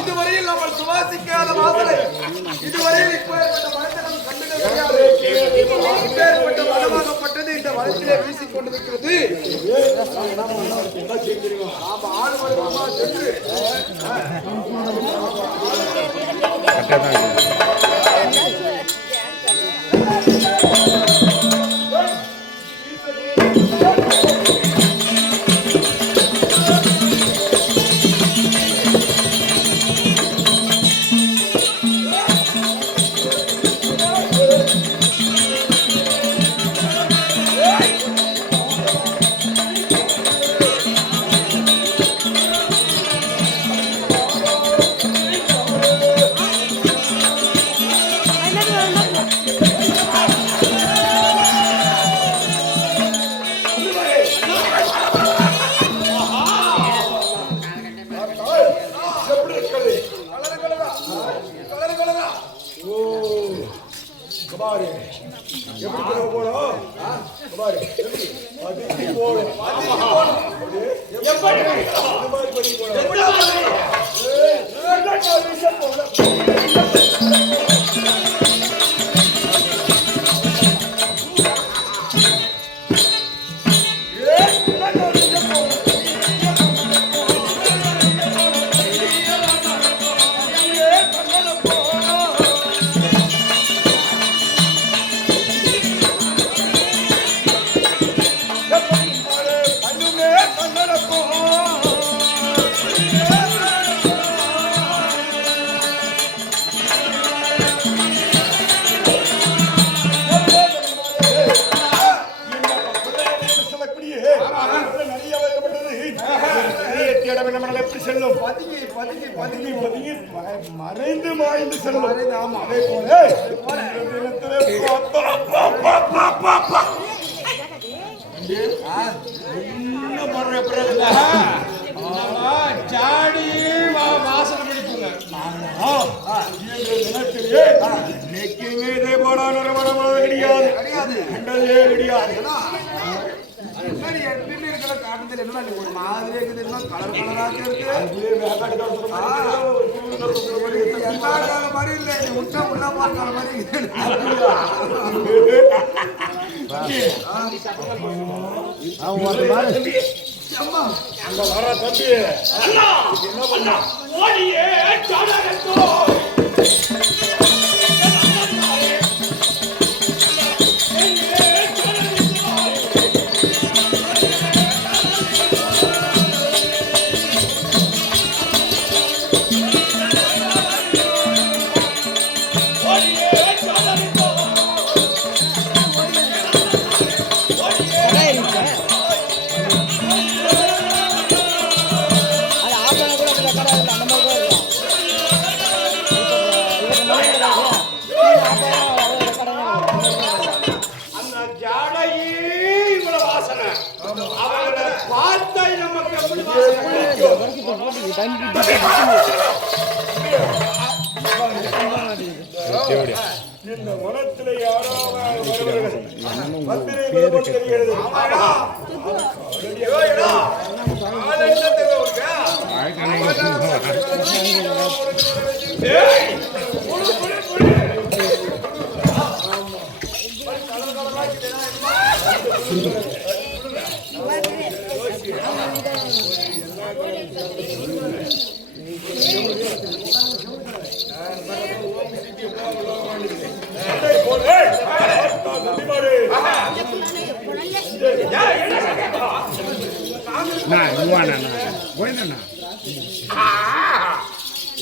இதுவரையில் நம்ம சுவாசிக்காத வாசனை இதுவரையில் இப்பேற்பட்ட மனமாகப்பட்டது இந்த வளர்ச்சியிலே வீசிக் கொண்டிருக்கிறது. மறைந்து மாய்ந்து செல்லும். அதே போல வாசனை பிடிக்குங்க. இதே போல நிறுவனமாக கிடையாது கிடையாது. ஒரு மாதிரி இருக்குது, கலர் கலராக இருக்கு. மாதிரி இல்லை, முட்டை உள்ள பார்க்கிற மாதிரி அங்க வர தம்பி என்ன பண்ணா இந்த வனத்திலே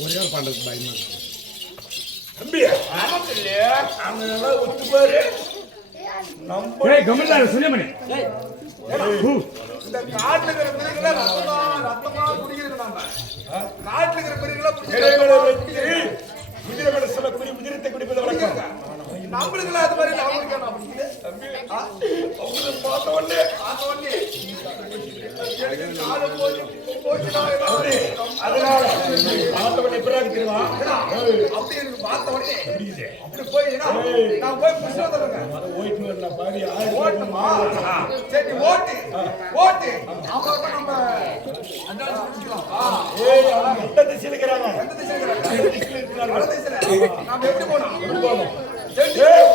ஒரே பண்றது பயமா தம்பி ஒத்துப்பாரு சொல்லியமணி இந்த காட்டுல இருக்கிற பிரிவுகளை ரத்தமா குடிக்கிறது. நம்ம காட்டுல இருக்கிற பிரிவுகளை குதிரை சொல்லக்கூடிய குதிரத்தை குடிப்பது வழக்கம். நம்மளுக்கு அது மாதிரி பார்த்த உடனே அதனால பார்த்தவனே எப்படிதான் தெரியுமா? அப்படி எனக்கு பார்த்த உடனே அப்படி போய் நான் போய் புடிச்சு வந்துடுறேன். ஓட்டுனா பாதி ஓட்டுமா? சரி ஓட்டு ஓட்டு அப்புறம் நம்ம அண்டாச்சு புடிச்சுக்கலாம். ஏய் அவங்க எந்த திசையில இருக்கறாங்க? எந்த திசையில இருக்கறாங்க? வட திசையில. நாம எப்படி போறோம்? எப்படி போறோம்? ஏய்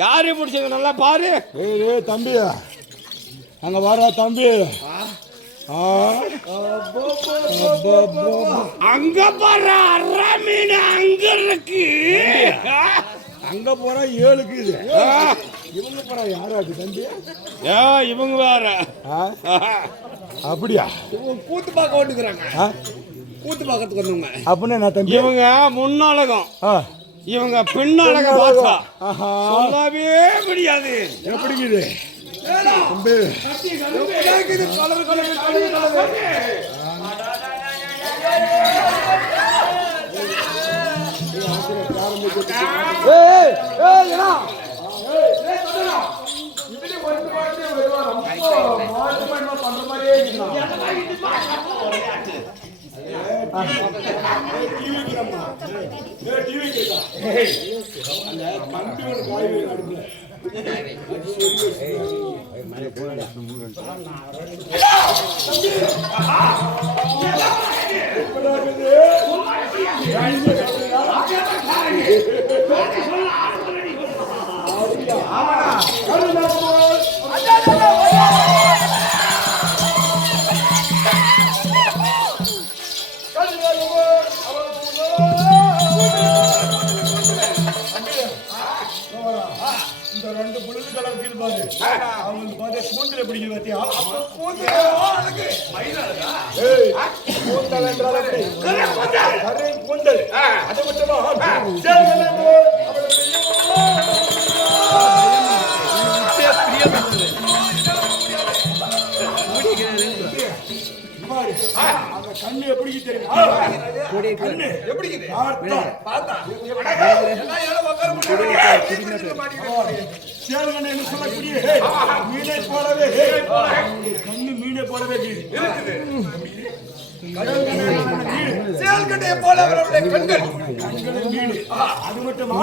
யாரு பிடிச்சது நல்லா பாரு. தம்பி அங்க வர தம்பி அங்க பாரு அரை மீன் அங்க இருக்கு. அங்க போறா 7க்கு இது. இவங்க போறா யாராக்கு தம்பி? இவங்க வேற. அப்படியா? கூத்து பார்க்க வந்துக்கிறாங்க. கூத்து பார்க்கறதுக்கு வந்தவங்க. அப்படின்னா நான் தம்பி இவங்க முன்னாலகம், இவங்க பின்னாலகம் பார்த்தா சொல்லவே முடியாது. எப்படிங்குது தம்பி? இந்த 2 புழுது கலர் கீழ் பாரு. அவங்க பாரு கூந்தல பிடிக்குது பாத்தியா? கூந்தல் என்றால் எப்படி? கூந்தல் அது மட்டுமா? அந்த கண்ணு எப்படி தெரியுமா? கண்ணு எப்படி பார்த்தா சேல்கண்ணு என்ன சொல்லக்கூடிய மீனை போலவே கண்ணு மீனை போலவே சேல்கண்டையை போல அவருடைய கண்கள் மீன். அது மட்டுமா?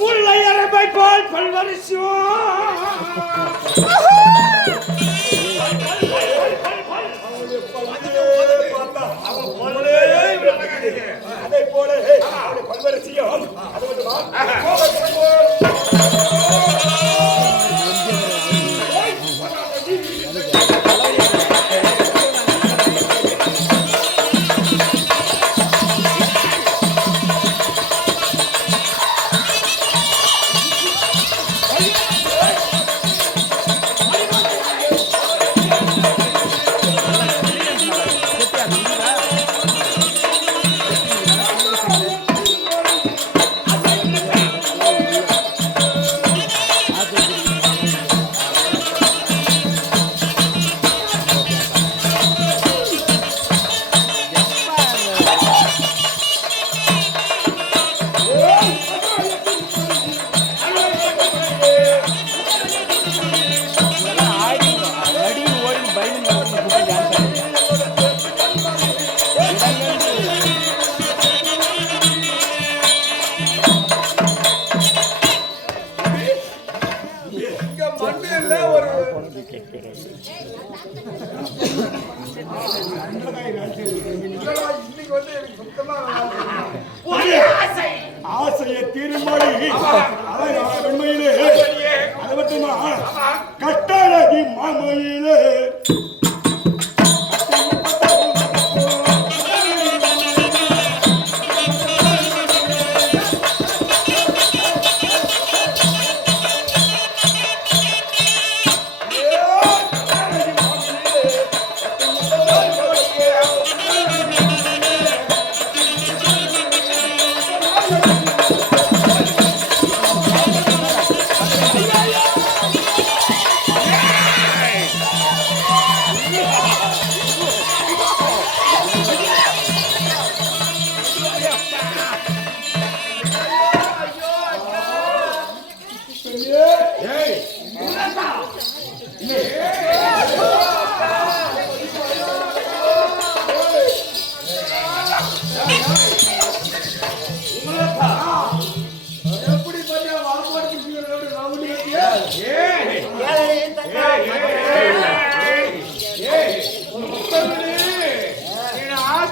முள்ளையரை போல் பல்வரிசம் அதை போல பல்வரிசையும் அது மட்டுமா?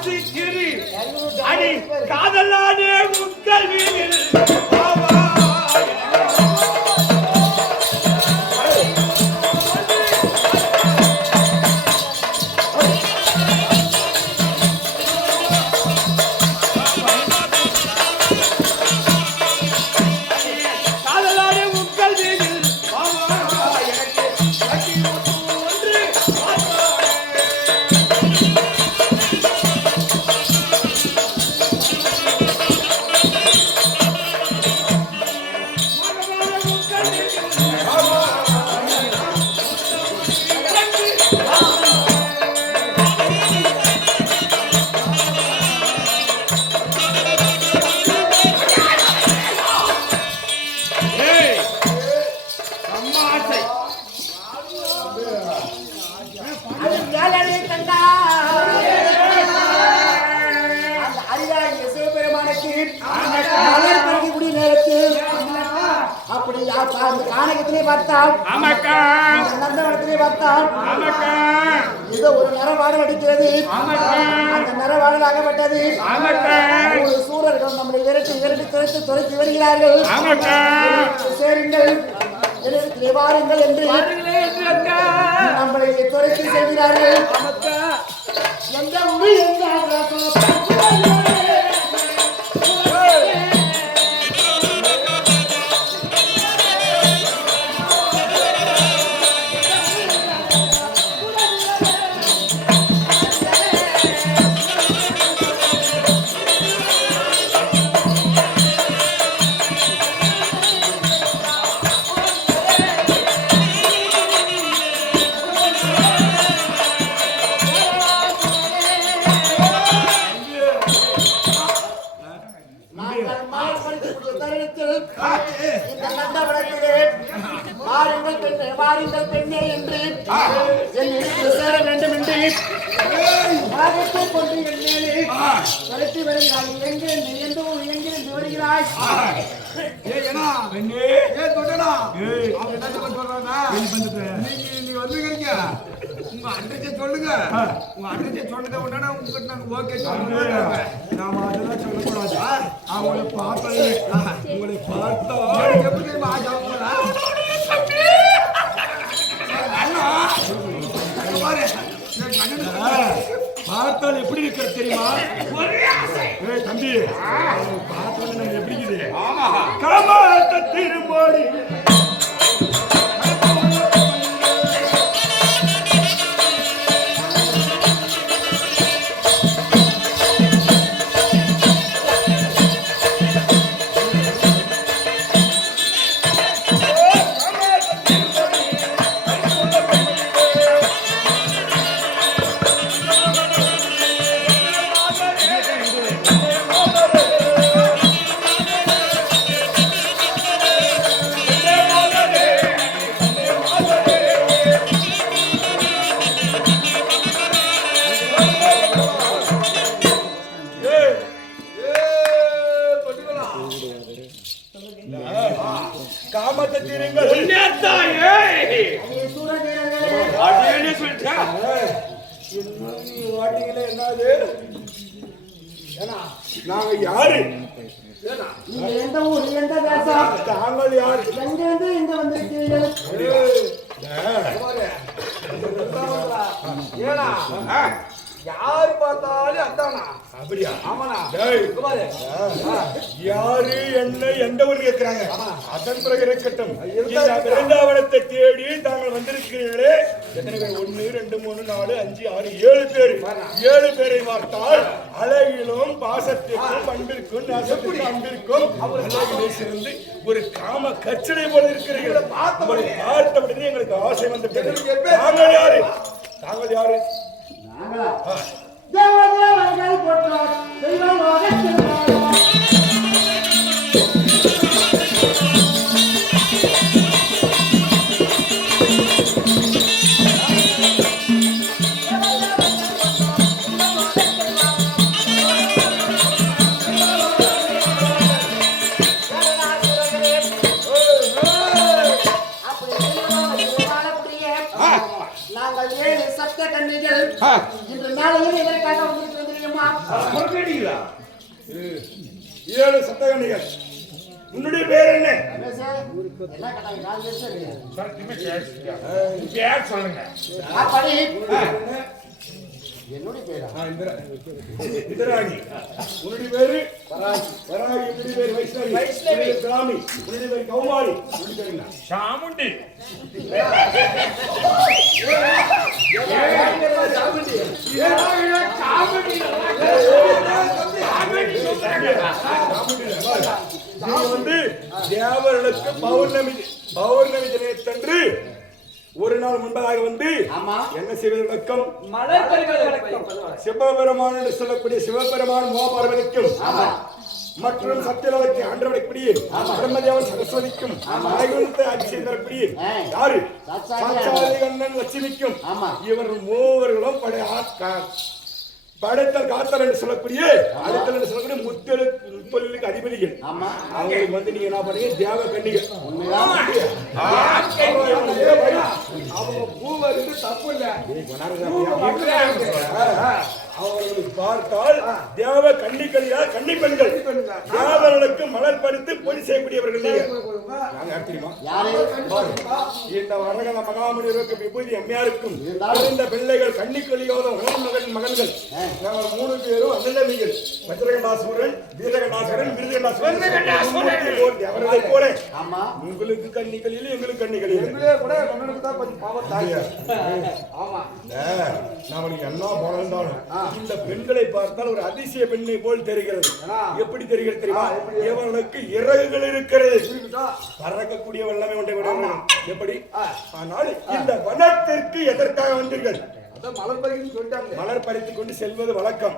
வாசிக்கிறி அடி காதலானே உங்கள் வீதில் ஆவா. காணகத்திலே பார்த்தால் நந்தவனத்திலே பார்த்தால் இது ஒரு நரவாடல் அடிக்கிறது. அந்த நரவாடல் ஆகப்பட்டது. சூரர்கள் நம்மளை விரட்டி விரட்டி துரைத்து வருகிறார்கள். சேருங்கள் என்னிடத்திலே வாருங்கள் என்று நம்மளை துரைத்து செல்கிறார்கள். எந்த ஊர் பெண்ணே என்று சேர வேண்டும் என்று கொண்டு எண்ணே கருத்து வருகிறாய். எங்கிருந்து எந்த ஊர் எங்கிருந்து வருகிறாய்? நீங்க வந்துக்கிறீங்க. உங்க அட்ரஸ் சொல்லுங்க. உங்க அட்ரஸ் சொன்னதை உடனே உங்ககிட்ட நாங்க ஓகே சொல்லுங்க. நாம அதெல்லாம் சொல்லக்கூடாது. அவங்களை பார்த்தது உங்களை பார்த்தா எப்படி தெரியுமா? பார்த்தால் எப்படி இருக்கிறது தெரியுமா? தம்பி பார்த்தால் நம்ம எப்படி இருக்குது? காமாத்த திருமோடி நாங்க யாரு? எந்த ஊர் எந்த தேசம்? தாங்கள் யாரு? எங்கிருந்து இங்க வந்திருக்கீர்கள்? யாரு பார்த்தாலும் அதானா? அப்படியா? ஆமாண்ணா. யாரு என்ன எந்த ஊர் கேட்கிறாங்க? அதன் பிறகு இருக்கட்டும். விருந்தாவனத்தை தேடி தாங்கள் வந்திருக்கிறீர்களே, எத்தனை பேர்? 1 2 3 4 5 6 7 பேர். 7 பேரை பார்த்தால் அழகிலும் பாசத்திற்கும் பண்பிற்கும் நேசத்திற்கும் அன்பிற்கும் அழகிலே சிறந்து ஒரு காம கச்சடை போல இருக்கிறீர்கள். பார்த்த உடனே எங்களுக்கு ஆசை வந்து தாங்கள் யாரு? தாங்கள் யாரு? தேவதேவர்கள் போற்றார் தெய்வலோகத்தில் நாங்கள் 7 சப்த கன்னிகள் இன்று நாளையில் இதற்காக வந்திருக்கிறோம் தெரியுமா? புறக்கணிங்களா? 7 சப்தகன்னிகள். உன்னுடைய பேர் என்ன? ரமேஷ், என்ன கேட்டாங்க? நான் பேசுறேன். சத்தியமா கேட்க. பேர் சொல்லுங்க. அப்படி என்னுடைய பேரா? இந்திராணி. உன்னுடைய பேரு வராகி. உன்னுடைய பேரு வைஷ்ணவி. உன்னுடைய பிராமி. உன்னுடைய பேரு கௌமாரி. உன்னுடைய பேரு என்ன? சாமுண்டி. தேவர்களுக்கு பௌர்ணமி தினத்தன்று ஒரு நாள் முன்பதாக வந்து என்ன செய்வது வழக்கம்? மலர் பறிப்பது வழக்கம். சிவபெருமான் என்று சொல்லக்கூடிய சிவபெருமான் மோபார்வதிக்கும் மற்றும் சத்தியலோகத்தை ஆண்டவனுக்குரிய பிரம்மதேவன் சரஸ்வதிக்கும் வைகுண்டத்தை ஆட்சி செய்தக்கூடிய யாரு? சாட்சாதி கண்ணன் லட்சுமிக்கும் இவர் மூவர்களும் படைத்தல் காத்தல் என்று சொல்லக்கூடிய அடைத்தல் என்று சொல்லக்கூடிய முப்பொருளுக்கு அதிபதிகள். அவங்களுக்கு வந்து நீங்க என்ன பண்ணீங்க? தேவ கன்னிகள். அவங்க பூவருக்கு தப்பு இல்லை. அவர்களுக்கு பார்த்தால் தேவ கன்னிகளியா கன்னி பெண்கள் தேவர்களுக்கு மலர் பறித்து பொடி செய்யக்கூடியவர்கள். தெரியுமா? இந்த வரகல மகாமுனிவருக்கு விபூதி அம்மையாருக்கும் இந்த பிள்ளைகள் கன்னிகளியோட மகன்கள். நாங்கள் 3 பேரும் அண்ணன்கள். வஜ்ரகண்டாசுரன், வீரகண்டாசுரன், மிருககண்டாசுரன். அவர்களை போல உங்களுக்கு கன்னிகள் இல்லை, எங்களுக்கு கன்னிகள் இல்லை. நம்மளுக்கு என்ன போனாலும் இந்த பெண்களை பார்த்தால் ஒரு அதிசய பெண்ணை போல் தெரிகிறது. எப்படி தெரிகிறது தெரியுமா? இவர்களுக்கு இறகுகள் இருக்கிறது. பறக்கக்கூடிய வல்லமை உண்டை விட எப்படி? ஆனால் இந்த வனத்திற்கு எதற்காக வந்தீர்கள்? மலர் பறித்துக் கொண்டு செல்வது வழக்கம்.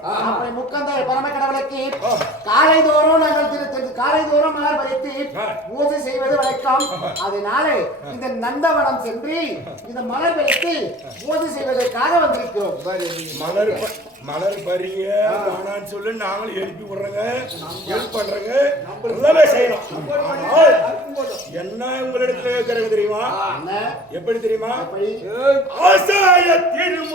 முக்கந்தாய் பரம கடவுளுக்கு காலைதோறும் காலைதோறும் மலர் பறித்து பூஜை செய்வது வழக்கம். அதனால இந்த நந்தவனம் சென்று இந்த மலர் பறித்து பூஜை செய்வதற்காக வந்திருக்கிறோம். மலர் பறிங்க வேணான்னு சொல்லி நாங்களும் எழுப்பி விடுறோங்க, ஹெல்ப் பண்றோங்க, எல்லாமே செய்யணும். என்ன உங்களிடத்துல இருக்கிறது தெரியுமா? எப்படி தெரியுமா? ஆசாய திருமோடு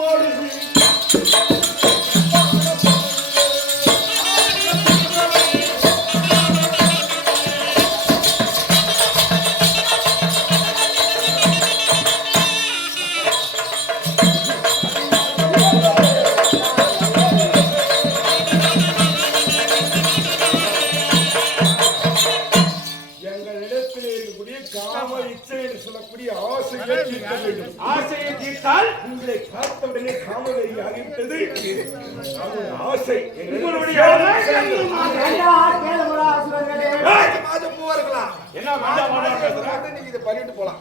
ஆசையை தீர்த்தால் உங்களை பார்த்தவுடனே காமவெறி ஆகிவிட்டது. ஆசை உங்களுடைய நீங்க இதை பண்ணிட்டு போலாம்.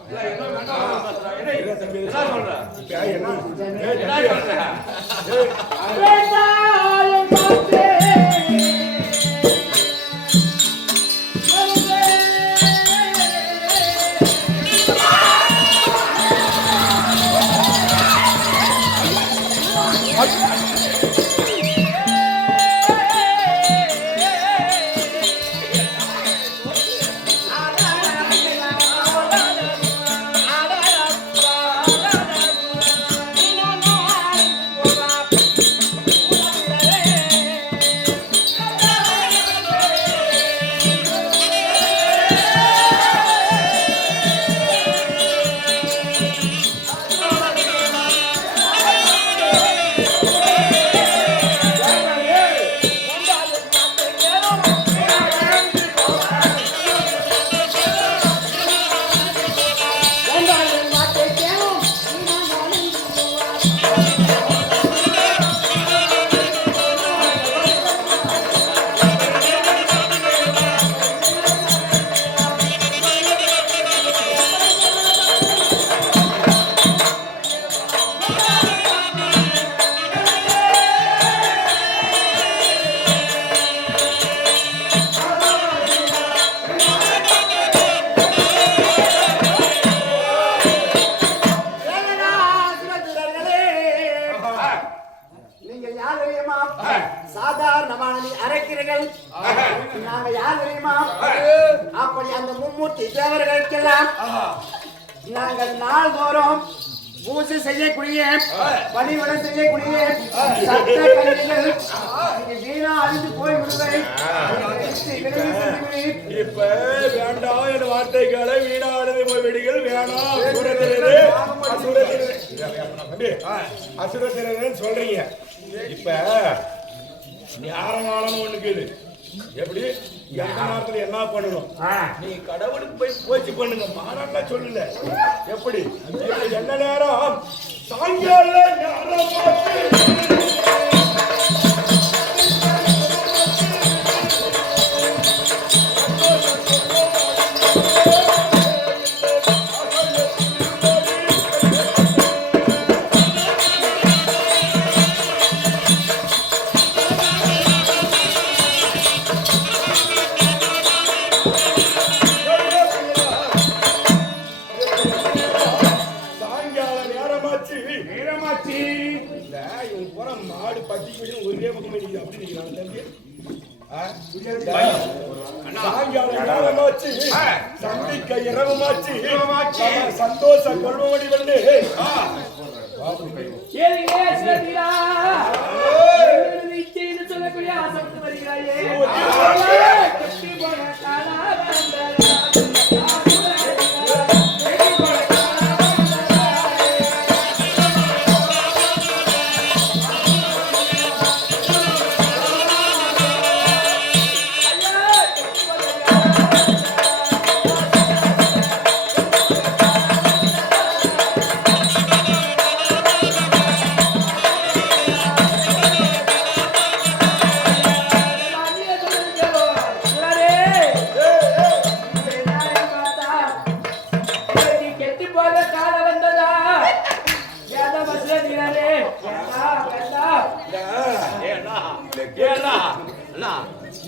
அப்படி அந்த மும்மூர்த்தி தேவர்களுக்கெல்லாம் நாங்கள் நாள்தோறும் பூஜை செய்யக்கூடிய பணிவிடை செய்யக்கூடிய சட்ட கல்விகள் வீணா அழிந்து போய் விடுவதை இப்ப வேண்டாம் என் வார்த்தைகளை வீணானது விடிகள் வேணாம் அசுரத்திரன்னு சொல்றீங்க. இப்ப ஞானகாலம் ஒண்ணுக்குது. எப்படி எந்த நேரத்துல என்ன பண்ணணும்? நீ கடவுளுக்கு போய் போச்சு பண்ணுங்க. மாநாட்டா சொல்லல. எப்படி என்ன நேரம் சாயங்கால நேரம் மாடு பட்டி ஒரே பக்கமே நிக்குது. அப்படி நிக்கிறாங்க தம்பி. சாயங்காலம் சந்திக்க இரவுமாச்சு சந்தோஷ கொள்வடி வந்து சொல்லக்கூடிய ஆசைப்பட்டு வருகிறாயே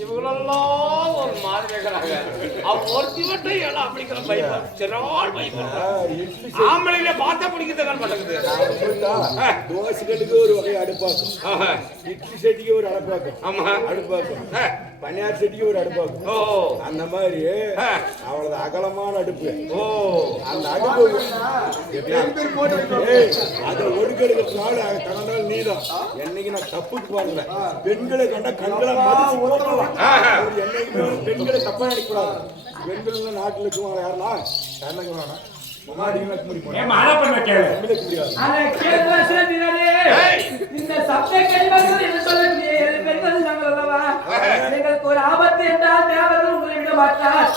இவங்களெல்லாம் ஒரு மாதிரி வைக்கிறாங்க. ஒருத்தி மட்டும் ஏன்னா அப்படிங்கிற பையன் சிறவாள் பையன் ஆம்பளையில பார்த்தா பிடிக்கிறதுக்கான மாட்டேங்குது. தோசை கட்டுக்கு ஒரு வகை அடுப்பாக்கும், இட்லி செட்டிக்கு ஒரு அடுப்பாக்கும், ஆமா அடுப்பாக்கும், பனியார் செட்டிக்கு ஒரு அடுப்பாக்கும். ஓ அந்த மாதிரி அவ்வளவு அகலமான அடுப்பு. ஓ அந்த அடுப்பு அதை ஒடுக்கிறதுனால கடந்தால் நீதான். என்னைக்கு நான் தப்புக்கு பாருங்க. பெண்களை கண்ட கண்களை மதிச்சு போடலாம். என்னைக்குமே பெண்களை தப்பா நினைக்கூடாது. பெண்கள் நாட்டில் இருக்குவாங்க. யாருன்னா ஒரு ஆபத்து என்றால் தேவர்கள் உங்களை விட மாட்டார்.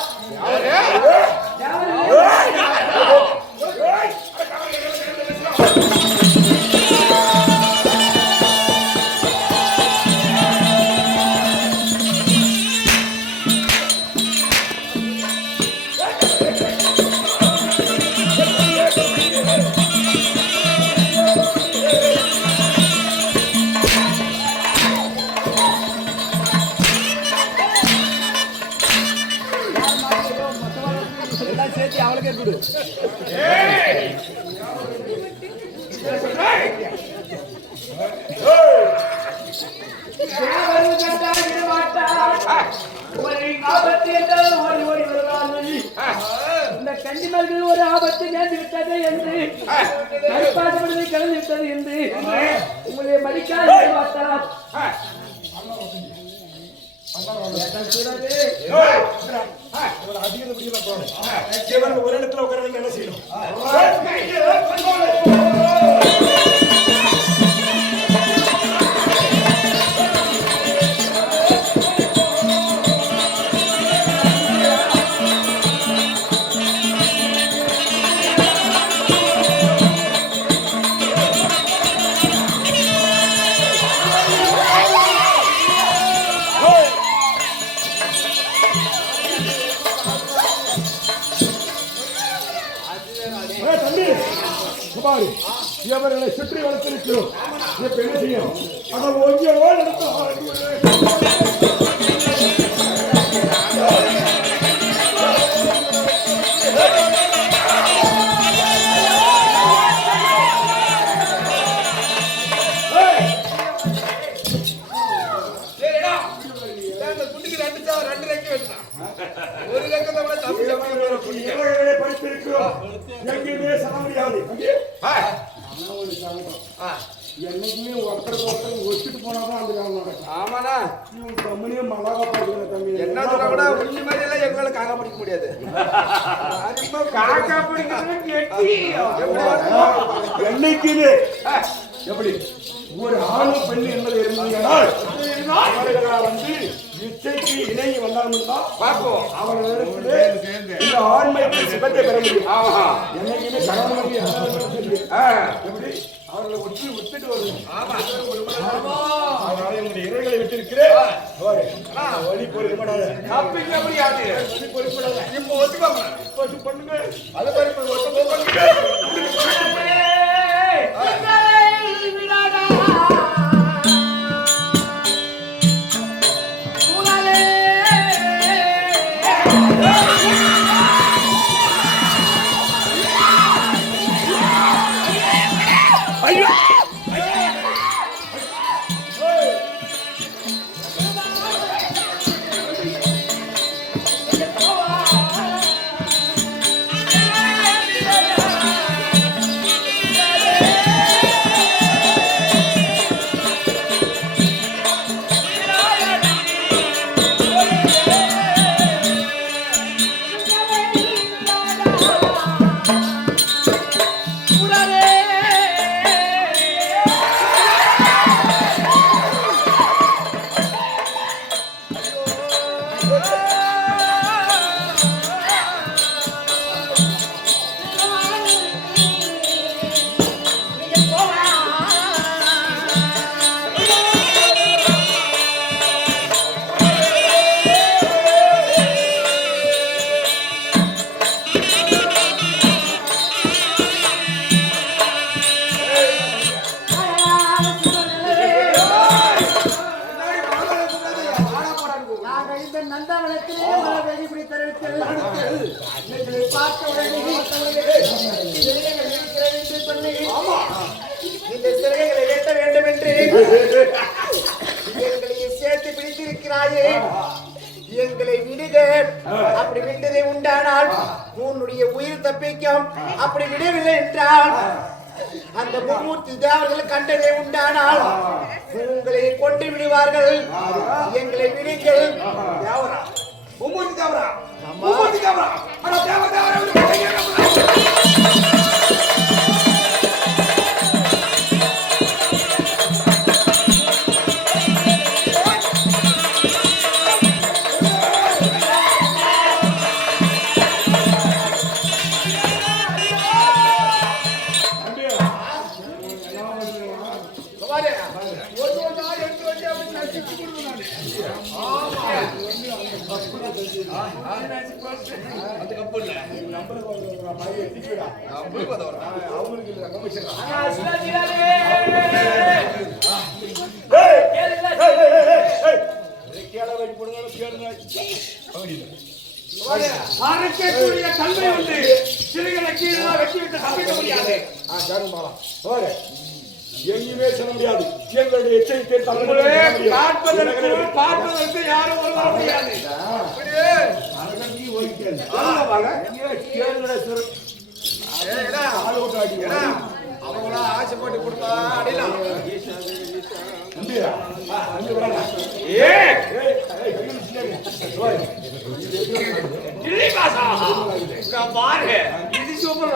இந்த கன்னிமர்கள் ஒரு ஆபத்து நேர்ந்து விட்டது என்று கருப்பாசப்படுவது கலந்து விட்டது என்று உங்களை மதிக்காத பார்த்தார். ஒரு இடத்துல உட்கார என்ன செய்யணும்? இவர்களை சுற்றி வளர்த்திருக்கிறோம். என்ன செய்யும்? அதை ஒங்கியவோ ஒரு லட்சத்தை படித்திருக்கிறோம். எங்கேயுமே சொல்ல முடியாது. நடக்கும். என்னைக்குமே ஒருத்தருக்கு ஒருத்தர் ஒத்துட்டு போனாதான் அந்த காலம் நடக்கும். ஆமாண்ணா இவங்க கம்பெனியும் மலாகா பாடுகிற தம்பி என்ன சொன்னா கூட உண்மை மாதிரி எல்லாம் எங்களால காக்கா பிடிக்க முடியாது. காக்கா பிடிக்கிறது கெட்டி. என்னைக்குமே எப்படி ஒரு ஆணும் பெண் என்பது இருந்தீங்கன்னால் அவர்களால் வந்து இச்சைக்கு இணங்கி வந்தாலும் தான் பார்ப்போம். அவர்களிடத்திலே இந்த ஆண்மைக்கு சுகத்தை பெற முடியும். என்னைக்குமே கணவன் மனைவி எப்படி அவர்களை ஒத்துட்டு வருது. அதனால என்னுடைய இறைகளை விட்டிருக்கிறேன். வழி பொறுப்படாத தப்பிக்க முடியாது. வழி பொறுப்படாத இப்போ ஒத்துக்கோங்க. ஒத்து பண்ணுங்க. அது மாதிரி ஒத்துக்கோ பண்ணுங்க. இந்த சிறகுகளை வெட்ட வேண்டும் என்று எங்களை சேர்த்து பிடித்திருக்கிறாயே, எங்களை விடுக. அப்படி விட்டதை உண்டானால் உன்னுடைய உயிர் தப்பிக்கும். அப்படி விடவில்லை என்றால் அந்த மும்மூர்த்தி தேவர்கள் கண்டதை உண்டானால் உங்களை கொண்டு விடுவார்கள். எங்களை விடுங்கள். தேவரா மும்மூர்த்தி தேவரா மும்மூர்த்தி தேவரா அட தேவ தேவரா அரைக்கக்கூடிய தன்மை உண்டு. சிறுகளை கீழே வெட்டி விட்டு தப்பிக்க முடியாது. எங்கேயுமே செல்ல முடியாது. எங்களுடைய எச்சரிக்கை பார்ப்பதற்கு யாரும் வர முடியாது. அவங்களா ஆசைப்பட்டு கொடுத்தா அடையலாம். பாரு இது சூப்பர்.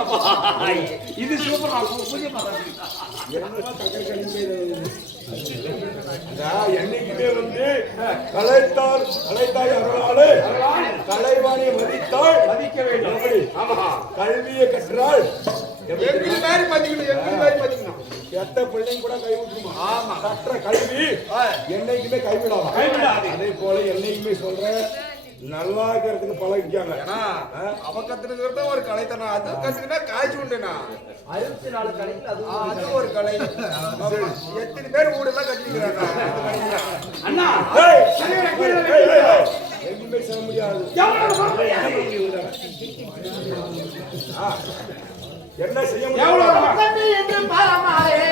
இது சூப்பர். என்னைக்குமே வந்து கலைத்தாய் அருளாலே கலைவாணி மதிக்க வேண்டும். கல்வியை கற்றால் எப்படி மாதிரி மதிக்கணும், எப்படி மாதிரி மதிக்கணும். எத்த பிள்ளைங்க கூட கைவிட்டுருமா? ஆமா, கற்ற கல்வி என்னைக்குமே கைவிடாது. அதே போல என்னைக்குமே சொல்றேன், நல்லா இருக்கிறதுக்கு பழகிக்காங்க. அவ கத்துறது ஒரு கலைத்தனம். அது கத்துக்கிட்டா காய்ச்சி உண்டுனா 64 கலைக்கு அது ஒரு கலை. எத்தனை பேர் ஊடெல்லாம் கட்டிக்கிறாங்க. அண்ணா எங்குமே செல்ல முடியாது. என்ன செய்ய முடியாது என்று பாரமாயே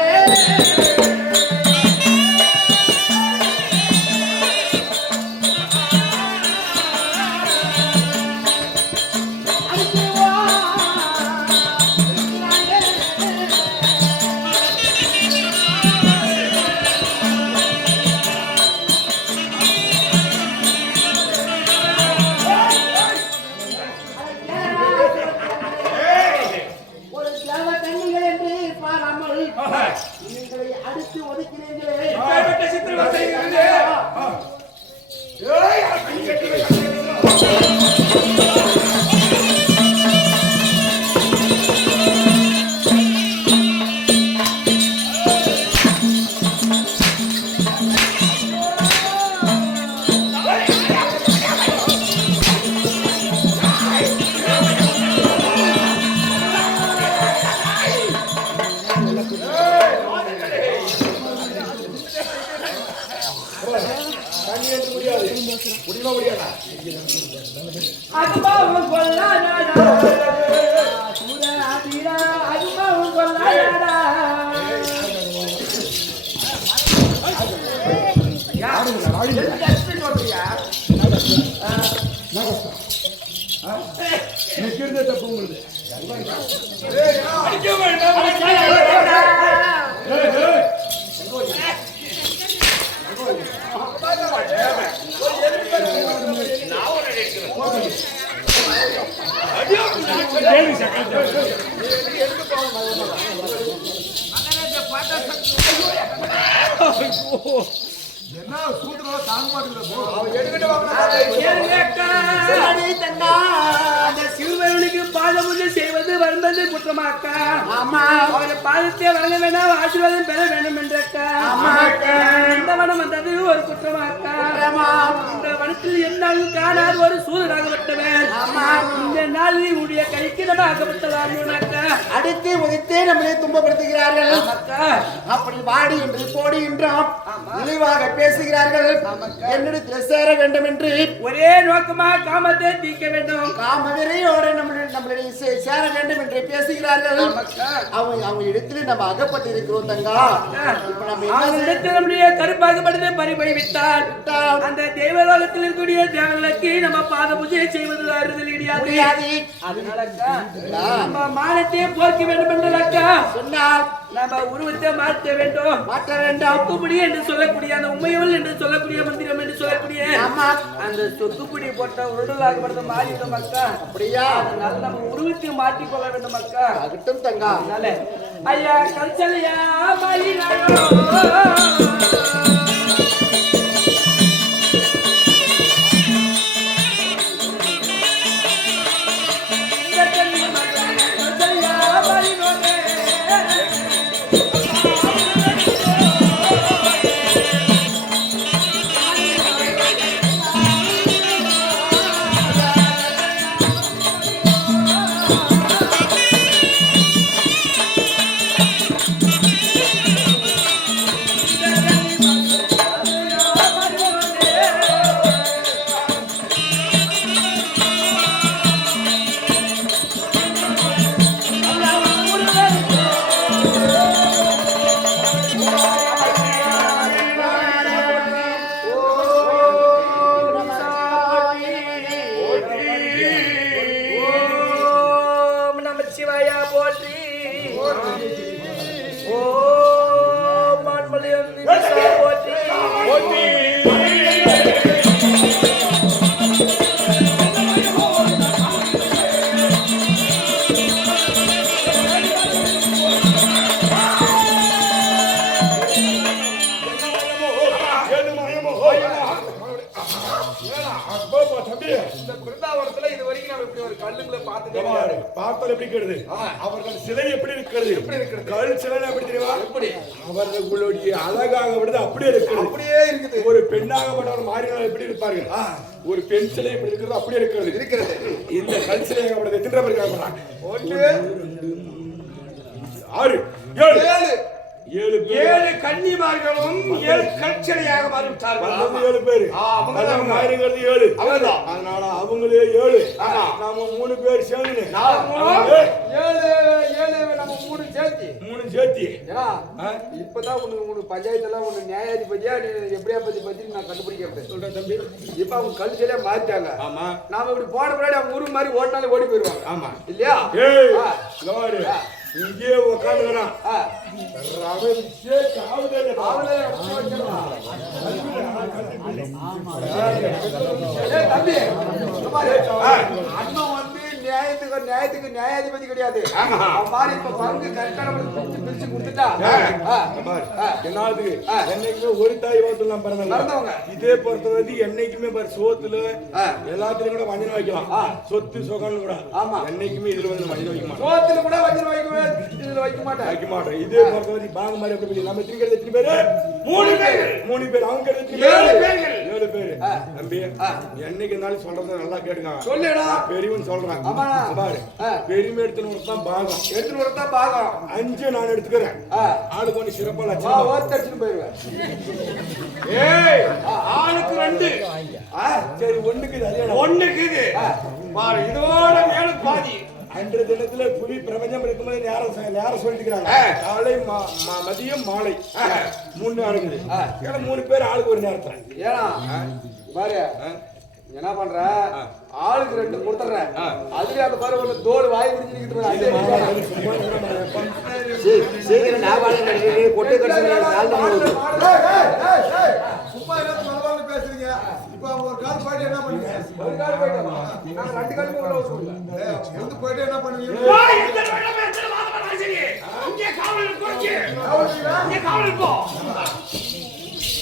தண்ணி எடுக்க முடியாது. முடியுமா முடியாதா? அதுமாவும் கொல்லாடா சூடாதீரா அதுமாவும் கொல்லாடா நிக்கிறதே தப்பு உங்களுக்கு. அடிக்க வேண்டாம். என்ன சூட்டுல தாங்க மாட்டேங்குது. அவன் எடுக்கிட்டு வாங்க. சிறுவர்களுக்கு பாதபூஜை செய்வது வரும்பது குற்றமாக்கா. ஆமா. அவரை பாதத்தை வழங்க வேண்டாம், ஆசீர்வாதம் பெற வேண்டும் என்றக்கா. இந்த வனம் வந்தது ஒரு குற்றமாக்கா. இந்த வனத்தில் என்னாலும் காணாத ஒரு சூழலாகப்பட்டவன். இந்த நாளில் உடைய கைக்கு நம்ம ஆகப்பட்டதாக்கா. அடித்து உதைத்தே நம்மளை துன்பப்படுத்துகிறார்கள். அப்படி வாடி என்று போடி என்றும் இழிவாக பேசுகிறார்கள். என்னிடத்தில் சேர வேண்டும் என்று ஒரே நோக்கமா காமத்தை தீர்க்க வேண்டும். காமவெறியோடு நம்மளுடைய சேர வேண்டும் என்று பேசுகிறார்கள். அவங்க இடத்துல நம்ம அகப்பட்டிருக்கிறோம் தங்கா. இப்ப நம்ம அவங்க இடத்தில் நம்முடைய கருப்பாகப்படுத்த பறிபோய் விட்டால் அந்த தேவலோகத்தில் இருக்கக்கூடிய தேவர்களுக்கு நம்ம பாத பூஜை செய்வது ஆறுதல் கிடையாது. அதனாலக்கா நம்ம மானத்தை போக்க வேண்டும் என்றாக்கா சொன்னால் நம்ம உருவத்தை மாற்ற வேண்டும். சொக்குப்படி என்று சொல்லக்கூடிய அந்த உண்மையுள் என்று சொல்லக்கூடிய மந்திரம் என்று சொல்லக்கூடிய அந்த சொக்குப்படி போட்ட உருடலாகப்படுத்த மாறிவிடும் அக்கா. அப்படியா? அதனால நம்ம உருவத்தை மாற்றிக்கொள்ள வேண்டும் அக்கா. ஆகட்டும் தங்கா. அதனால ஐயா கல்ச்சலையா மாறினாயோ பார்த்தால் எப்படி இருக்கிறது? அவர்கள் சிலை எப்படி இருக்கிறது? கல் சிலை எப்படி தெரியுமா? அவர்களுடைய அழகாக விடுது அப்படியே இருக்கிறது. அப்படியே இருக்குது. ஒரு பெண்ணாகப்பட்டவர் மாறினால் எப்படி இருப்பார்கள்? ஒரு பெண் சிலை எப்படி இருக்கிறது அப்படியே இருக்கிறது. இந்த கல் சிலையாக விடுது எத்தனை பேர் இருக்காங்க? 6 7 7 கன்னிமார்களும் 7 கற்சனையாக மாறிவிட்டார்கள். 7 பேர். அவங்க மாறிங்கிறது 7. அதனால அவங்களே 7. நாம 3 பேர் சேர்ந்து 7 நம்ம 3 சேர்த்தி. ஏன்னா இப்பதான் உனக்கு பஞ்சாயத்தெல்லாம் உனக்கு நியாயாதிபதியா நீ எப்படியா பத்தி நான் கண்டுபிடிக்கிறேன் சொல்றேன் தம்பி. இப்ப அவங்க கல்ச்சரே மாறிட்டாங்க. ஆமா. நாம இப்படி போன பின்னாடி அவங்க ஊரு மாதிரி ஓட்டினாலே ஓடி போயிருவாங்க. ஆமா இல்லையா? இங்கே உட்காந்துக்கிறான். தம்பி அண்ணன் வந்து நியாயத்துக்கு நியாயாதிபதி கிடையாது. மாதிரி இப்ப பங்கு கரெக்டான பிரிச்சு கொடுத்துட்டா என்னைக்குமே ஒரு தாய் வார்த்தை பிறந்தவங்க. இதே பொறுத்தவரை என்னைக்குமே சோத்துல எல்லாத்துலயும் கூட வஞ்சனம் வைக்கலாம். சொத்து சொகன்னு கூட என்னைக்குமே இதுல வந்து வஞ்சனம் வைக்க மாட்டோம். சோத்துல கூட வஞ்சனம் வைக்க மாட்டேன். இதே பொறுத்தவரை பாங்க மாதிரி எப்படி நம்ம திருக்கிறது எத்தனை பேரு? 3 பேர். அவங்க 7 பேர். தம்பி என்னைக்கு இருந்தாலும் சொல்றத நல்லா கேட்டுங்க. சொல்லுடா. பெரியவன் சொல்றான். பெருமை எடுத்துன்னு தான் பாகம். 5 நான் எடுத்துக்கிறேன். ஆளுக்கு ஒண்ணு சிறப்பா லட்சம் ஓத்தடிச்சுட்டு போயிருவேன். ஆளுக்கு ஒண்ணுக்கு இது அதிகம். ஒண்ணுக்கு இது பாரு இதோட மேலும் பாதி. அன்றைய தினத்துல புவி பிரபஞ்சம் இருக்கும்போது நேரம் சொல்லிட்டுக்கிறாங்க. காலை மதியம் மாலை 3 நேரம் இருக்குது. ஏன்னா 3 பேர் ஆளுக்கு ஒரு நேரத்துல. ஏன்னா பாரு என்ன பண்ற ஆளுக்கு 2 கொடுத்துற அதுலயே அந்த பாரு ஒரு தோல் வாய் விரிஞ்சிட்டு சீக்கிரம் ஞாபகம் கொட்டை கடிச்சு சும்மா என்ன மலவாள பேசுறீங்க இப்போ ஒரு கால் போயிட்டு என்ன பண்ணுவீங்க ஒரு கால் போய்ட்டோமா நான் 2 காலுமே உள்ள வச்சுறேன் வந்து போயிட்டு என்ன பண்ணுவீங்க வா இந்த வெள்ளமே எத்தனை வாதமா சரி இங்கே காவல் இருக்கீங்க இங்கே காவல் இருக்கோ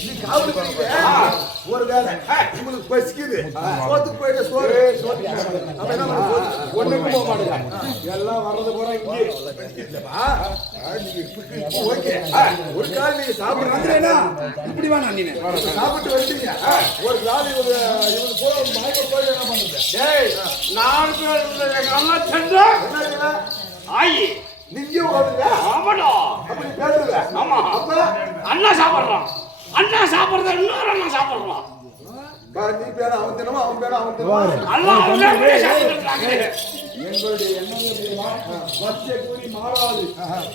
நீ காவல் இருக்கீங்க ஒரு வேளை உங்களுக்கு பசிக்குது சோத்துக்கு போயிட்டு சோறு அப்ப என்ன பண்ணுவீங்க ஒண்ணுக்கு போக மாட்டேங்க. எல்லாம் வர்றது போற இங்கே ஓகே ஒரு கால் நீங்க சாப்பிடுறீங்கன்னா இப்படி வேணா நீ சாப்பிட்டு வந்துட்டீங்க ஒரு கால் இவங்க போய் மயக்க போய் என்ன பண்றது டேய் 4 பேர் இருந்தே நல்லா சென்றா என்ன ஆயி நீங்க ஓடுங்க ஆமாடா அப்படி பேசுறீங்க ஆமா அப்ப அண்ணா சாப்பிடுறான் அண்ணா சாப்பிடுறது இன்னொரு அண்ணா சாப்பிடுறான் நீ பேர அவன் தினமா அவன் பேர அவன் தினமா அல்லாஹ் அவங்களே சாப்பிடுறாங்க எங்களுடைய எண்ணம் எப்படின்னா வச்ச கூலி மாறாது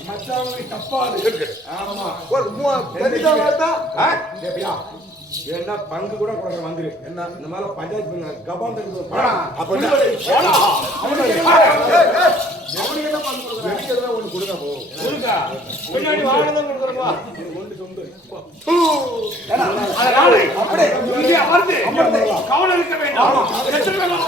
மற்றவங்களுக்கு தப்பாது. ஆமா ஒரு தெரிஞ்சா பார்த்தா எப்படியா வேணா பங்கு கூட கொடுக்குற வந்துரு என்ன இந்த மாதிரி பஞ்சாயத்து பண்ண கபான் தடுப்பு அப்ப என்ன போடா அவனுக்கு என்ன பங்கு கொடுக்குறாங்க வெடிக்கிறதா ஒண்ணு கொடுங்க போ கொடுங்க பின்னாடி வாகனம் கொடுக்குறப்பா கொண்டு சொந்து அதனால அப்படியே இங்கே அமர்ந்து கவனம் இருக்க வேண்டாம் எத்தனை வேணாலும்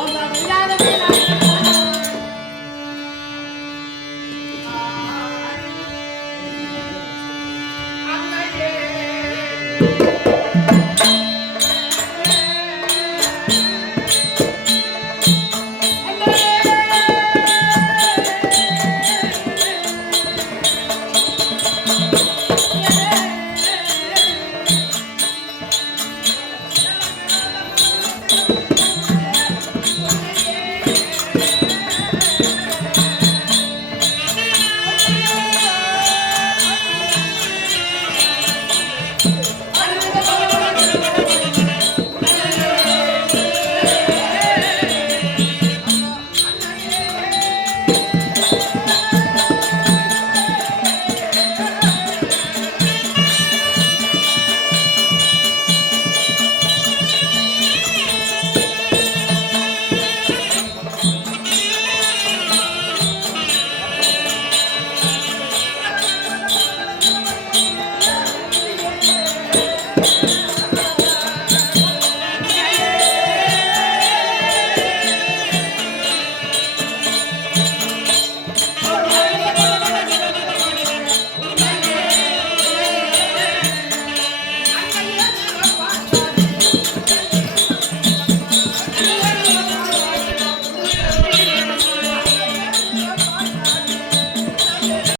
ஒன்றாக இல்லாத